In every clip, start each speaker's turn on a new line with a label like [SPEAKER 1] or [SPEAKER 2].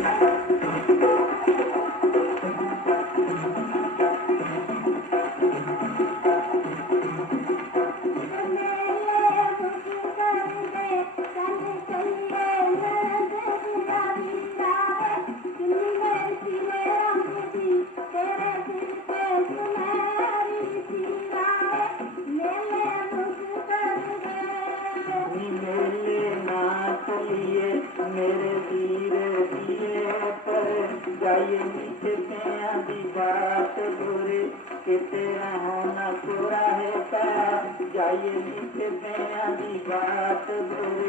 [SPEAKER 1] Thank you.
[SPEAKER 2] होना पूरा है जाइए लिख बात बुरी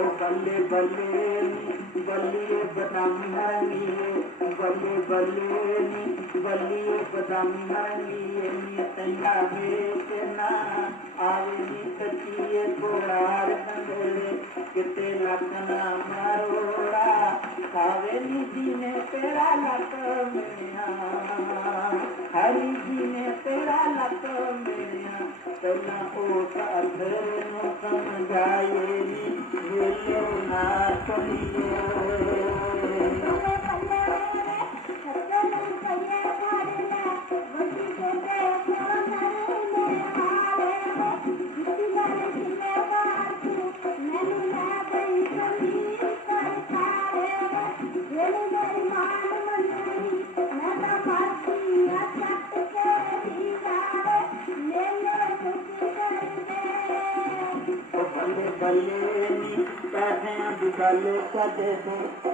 [SPEAKER 2] ओ बल्ले बल्ले बल्ले बदाम हरनी बल्ले बल्ले बल्ले बदाम हरनी नी तैया बेचना आवे नी कचिए कोरार कंडोले किते लखना मरोड़ा। आवे नी जी ने तेरा लत मेरा। हरी जी ने तेरा लत मेरा। तैया ओ साथ समझाए नी Thank you. गले कदे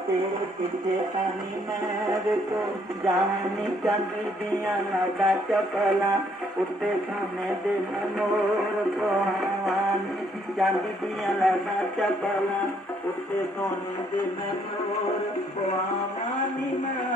[SPEAKER 2] तेरे पीछे पानी मेरे को जानी चंदी दिया लगा चपला उठे खाने दिन मोर को हवानी चांदी दिया लगा चपला उठे सोनी दिन मोर को हवानी मैं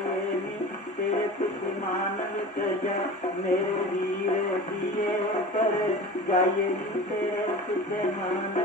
[SPEAKER 2] मेरे वीर दिए कर रोटीअ परे मन